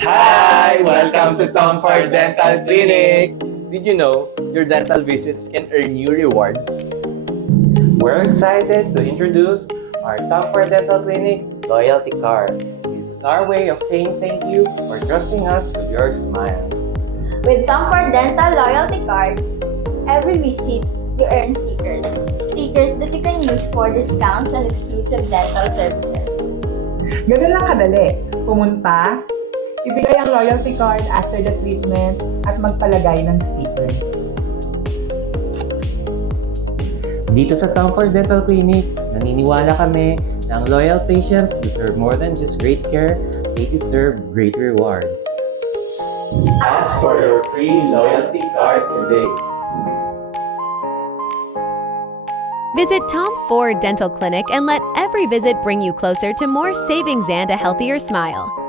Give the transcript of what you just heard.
Hi! Welcome to Tom Ford Dental Clinic! Did you know your dental visits can earn you rewards? We're excited to introduce our Tom Ford Dental Clinic Loyalty Card. This is our way of saying thank you for trusting us with your smile. With Tom Ford Dental loyalty cards, every visit you earn stickers. Stickers that you can use for discounts and exclusive dental services. Ganun lang kadali. Pumunta, ibigay ang loyalty card after the treatment at magpalagay ng sticker. Dito sa Tom Ford Dental Clinic, naniniwala kami na ang loyal patients deserve more than just great care, they deserve great rewards. Ask for your free loyalty card today. Visit Tom Ford Dental Clinic and let every visit bring you closer to more savings and a healthier smile.